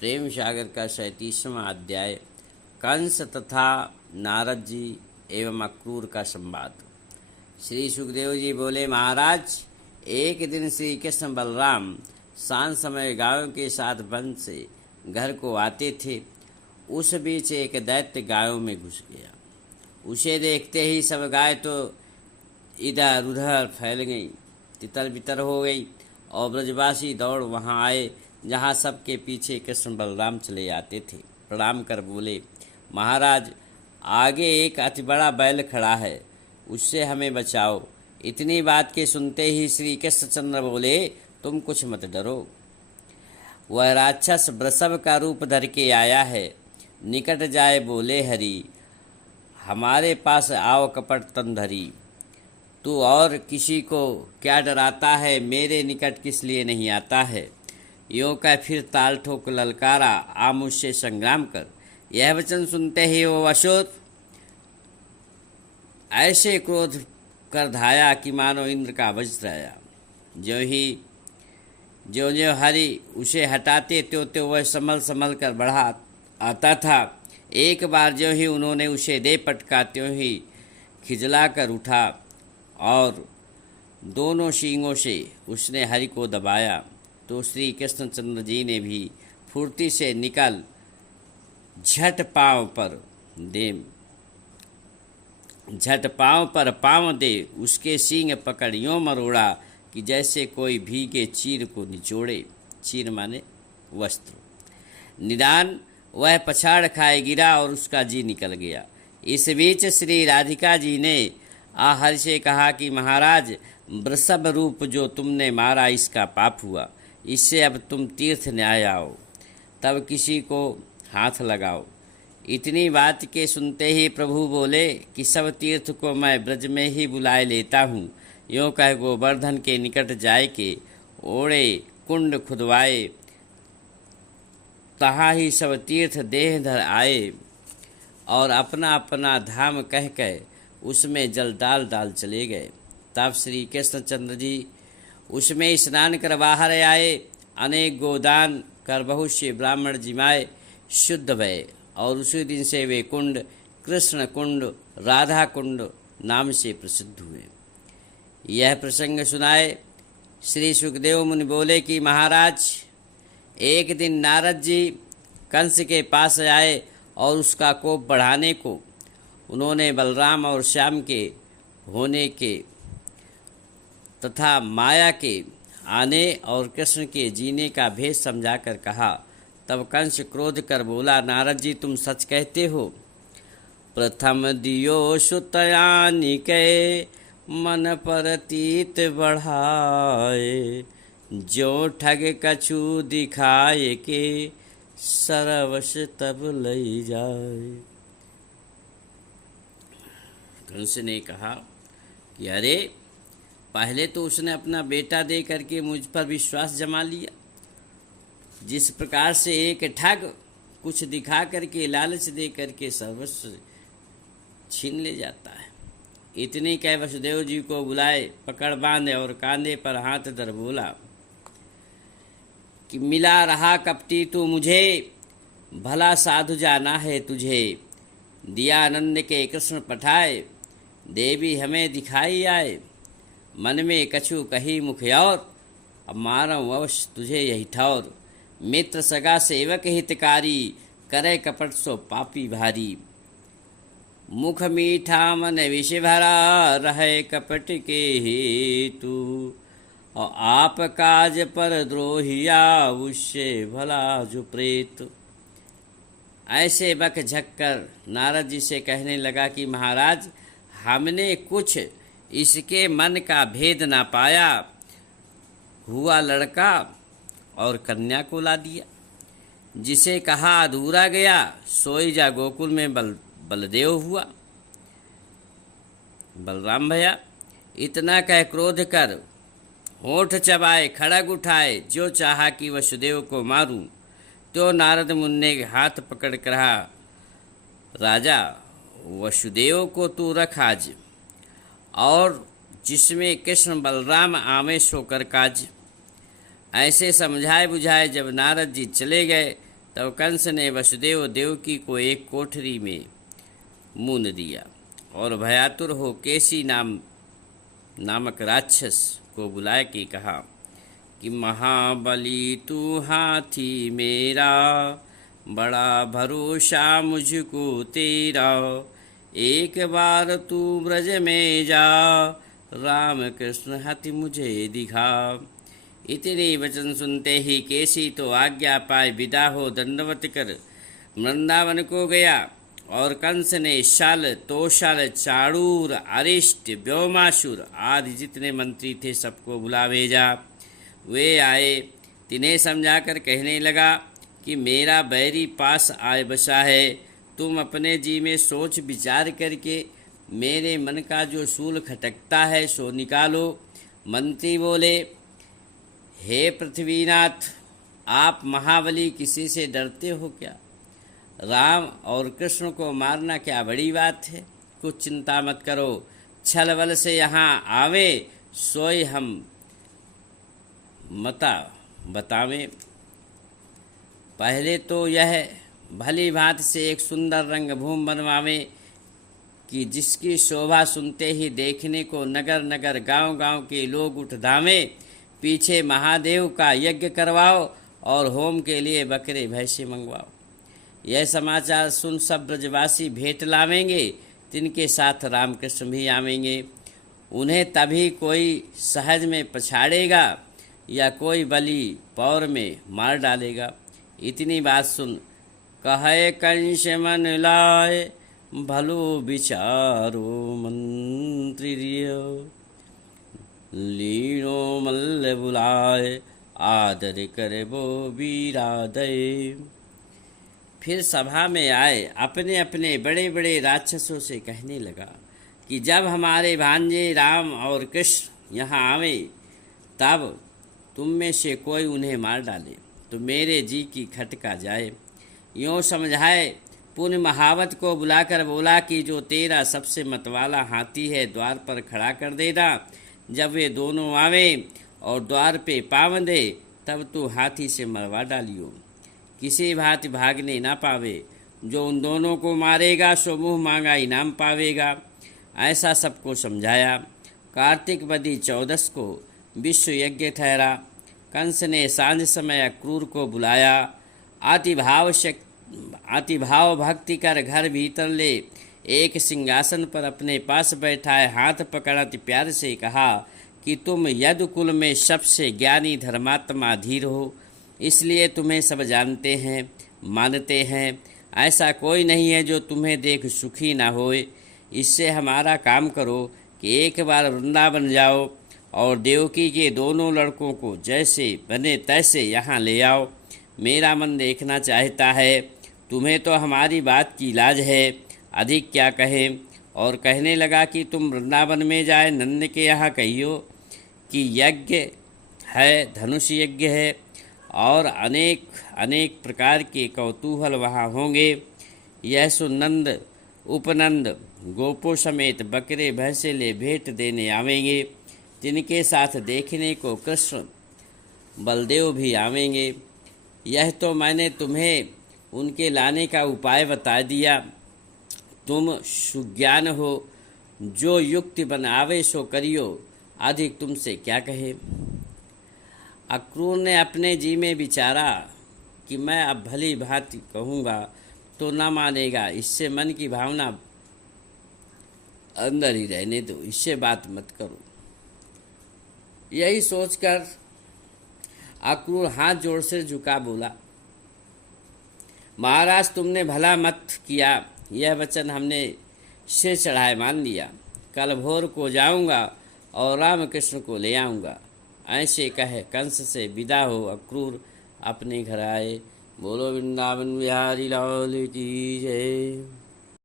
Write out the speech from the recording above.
प्रेम सागर का 37वां अध्याय। कंस तथा नारद जी एवं अक्रूर का संवाद। श्री सुखदेव जी बोले, महाराज, एक दिन श्री कृष्ण बलराम शाम समय गायों के साथ वन से घर को आते थे। उस बीच एक दैत्य गायों में घुस गया। उसे देखते ही सब गाय तो इधर उधर फैल गई, तितर बितर हो गई और ब्रजवासी दौड़ वहां आए जहाँ सबके पीछे कृष्ण बलराम चले आते थे। प्रणाम कर बोले, महाराज, आगे एक अति बड़ा बैल खड़ा है, उससे हमें बचाओ। इतनी बात के सुनते ही श्री कृष्णचंद्र बोले, तुम कुछ मत डरो, वह राक्षस वृषभ का रूप धर के आया है। निकट जाए बोले हरि, हमारे पास आओ कपट तन धरी। तू और किसी को क्या डराता है, मेरे निकट किस लिए नहीं आता है। यों कह फिर ताल ठोक ललकारा, आ मुझसे संग्राम कर। यह वचन सुनते ही वो असुर ऐसे क्रोध कर धाया कि मानो इंद्र का वज्र आया। ज्यों ज्यों हरि उसे हटाते त्यों त्यों वह संभल संभल कर बढ़ा आता था। एक बार ज्यों ही उन्होंने उसे दे पटका, त्यों ही खिजला कर उठा और दोनों सींगों से उसने हरि को दबाया। तो श्री कृष्णचंद्र जी ने भी फुर्ती से निकल झट पांव पर पांव दे उसके सींग पकड़ यों मरोड़ा कि जैसे कोई भीगे चीर को निचोड़े। चीर माने वस्त्र। निदान वह पछाड़ खाए गिरा और उसका जी निकल गया। इस बीच श्री राधिका जी ने आहर से कहा कि महाराज, वृषभ रूप जो तुमने मारा इसका पाप हुआ, इससे अब तुम तीर्थ न्याय आओ, तब किसी को हाथ लगाओ। इतनी बात के सुनते ही प्रभु बोले कि सब तीर्थ को मैं ब्रज में ही बुलाए लेता हूँ। यों कह गोवर्धन के निकट जाए के ओढ़े कुंड खुदवाए, तहाँ ही सब तीर्थ देह धर आए और अपना अपना धाम कह कह उसमें जल डाल डाल चले गए। तब श्री कृष्णचंद्र जी उसमें स्नान कर बाहर आए। अनेक गोदान कर बहुत से ब्राह्मण जिमाए शुद्ध भये और उसी दिन से वे कुंड कृष्ण कुंड, राधा कुंड नाम से प्रसिद्ध हुए। यह प्रसंग सुनाए श्री सुखदेव मुनि बोले कि महाराज, एक दिन नारद जी कंस के पास आए और उसका कोप बढ़ाने को उन्होंने बलराम और श्याम के होने के तथा माया के आने और कृष्ण के जीने का भेद समझाकर कहा। तब कंस क्रोध कर बोला, नारद जी, तुम सच कहते हो। प्रथम दियो सुतयानि के मन पर तीत बढ़ाए, जो ठग कछु दिखाए के सरवश तब लई जाए। कंस ने कहा कि अरे, पहले तो उसने अपना बेटा दे करके मुझ पर विश्वास जमा लिया। जिस प्रकार से एक ठग कुछ दिखा करके लालच दे करके सर्वस्व छीन ले जाता है। इतने कह वसुदेव जी को बुलाए, पकड़ बांधे और कांधे पर हाथ धर बोला कि मिला रहा कपटी तू मुझे, भला साधु जाना है तुझे। दिया आनंद के कृष्ण पठाए, देवी हमें दिखाई आए। मन में कछु कही मुख और, अब मारऊं अवश्य तुझे यही ठौर। मित्र सगा सेवक हितकारी, करे कपट सो पापी भारी। मुख मीठा मन विष भरा, रहे कपट के हेतु। और आप काज पर द्रोहिया, उससे भला जो प्रेत। ऐसे बक झक कर नारद जी से कहने लगा कि महाराज, हमने कुछ इसके मन का भेद ना पाया। हुआ लड़का और कन्या को ला दिया। जिसे कहा अधूरा गया, सोई जा गोकुल में बलदेव हुआ, बलराम भया। इतना कह क्रोध कर होठ चबाए, खड़ग उठाए, जो चाहा कि वसुदेव को मारूं। तो नारद मुनि ने हाथ पकड़ कर कहा, राजा, वसुदेव को तू रख आज, और जिसमें कृष्ण बलराम आवेश होकर काज। ऐसे समझाए बुझाए जब नारद जी चले गए, तब कंस ने वसुदेव देवकी को एक कोठरी में मूंद दिया और भयातुर हो केसी नामक राक्षस को बुला के कहा कि महाबली तू हाथी मेरा, बड़ा भरोसा मुझको तेरा, एक बार तू ब्रज में जा, राम कृष्ण हाथी मुझे दिखा। इतने वचन सुनते ही केसी तो आज्ञा पाए विदा हो दंडवत कर वृंदावन को गया और कंस ने शाल, तोशाल, चाणूर, अरिष्ट, व्योमासुर आदि जितने मंत्री थे सबको बुला भेजा। वे आए, तिन्हें समझाकर कहने लगा कि मेरा बैरी पास आए बसा है, तुम अपने जी में सोच विचार करके मेरे मन का जो सूल खटकता है सो निकालो। मंत्री बोले, हे पृथ्वीनाथ, आप महाबली किसी से डरते हो क्या? राम और कृष्ण को मारना क्या बड़ी बात है? कुछ चिंता मत करो, छल बल से यहाँ आवे सोई हम मता बतावें। पहले तो यह भली भांति से एक सुंदर रंगभूमि बनवावें कि जिसकी शोभा सुनते ही देखने को नगर नगर गांव गांव के लोग उठ धामें। पीछे महादेव का यज्ञ करवाओ और होम के लिए बकरे भैंसे मंगवाओ। यह समाचार सुन सब ब्रजवासी भेंट लावेंगे, तिनके साथ रामकृष्ण भी आवेंगे। उन्हें तभी कोई सहज में पछाड़ेगा या कोई बलि पौर में मार डालेगा। इतनी बात सुन कहे कंस मन लाए, भलो विचारो मंत्री लीनो मल्ल बुलाए, आदर करे वो वीरादय। फिर सभा में आए अपने अपने बड़े बड़े राक्षसों से कहने लगा कि जब हमारे भांजे राम और कृष्ण यहाँ आवे तब तुम में से कोई उन्हें मार डाले तो मेरे जी की खटका जाए। यूँ समझाए पुण्य महावत को बुलाकर बोला कि जो तेरा सबसे मतवाला हाथी है द्वार पर खड़ा कर देना। जब वे दोनों आवे और द्वार पे पाँव दे तब तू हाथी से मरवा डालियो, किसी भांति भागने ना पावे। जो उन दोनों को मारेगा सो मुँह मांगा इनाम पावेगा। ऐसा सबको समझाया। कार्तिक वदी 14 को विश्व यज्ञ ठहरा। कंस ने सांझ समय अक्रूर को बुलाया। अतिभाव भक्ति कर घर भीतर ले एक सिंहासन पर अपने पास बैठाए हाथ पकड़त प्यार से कहा कि तुम यदुकुल में सबसे ज्ञानी धर्मात्मा धीर हो, इसलिए तुम्हें सब जानते हैं मानते हैं। ऐसा कोई नहीं है जो तुम्हें देख सुखी ना होए। इससे हमारा काम करो कि एक बार वृंदावन जाओ और देवकी के दोनों लड़कों को जैसे बने तैसे यहाँ ले आओ। मेरा मन देखना चाहता है। तुम्हें तो हमारी बात की लाज है, अधिक क्या कहें। और कहने लगा कि तुम वृंदावन में जाए नंद के यहाँ कहियो कि यज्ञ है, धनुष यज्ञ है और अनेक अनेक प्रकार के कौतूहल वहाँ होंगे। यह सुन नंद उपनंद गोपों समेत बकरे भैंसे ले भेंट देने आवेंगे। जिनके साथ देखने को कृष्ण बलदेव भी आवेंगे। यह तो मैंने तुम्हें उनके लाने का उपाय बता दिया। तुम सुज्ञान हो, जो युक्ति बनावे सो करियो, अधिक तुमसे क्या कहे। अक्रूर ने अपने जी में विचारा कि मैं अब भली भांति कहूँगा तो न मानेगा, इससे मन की भावना अंदर ही रहने दो, इससे बात मत करो। यही सोचकर अक्रूर हाथ जोड़ से झुका बोला, महाराज तुमने भला मत किया, यह वचन हमने सिर चढ़ाए मान लिया। कल भोर को जाऊंगा और रामकृष्ण को ले आऊँगा। ऐसे कहे कंस से विदा हो अक्रूर अपने घर आए। बोलो वृंदावन बिहारी लाल की जय।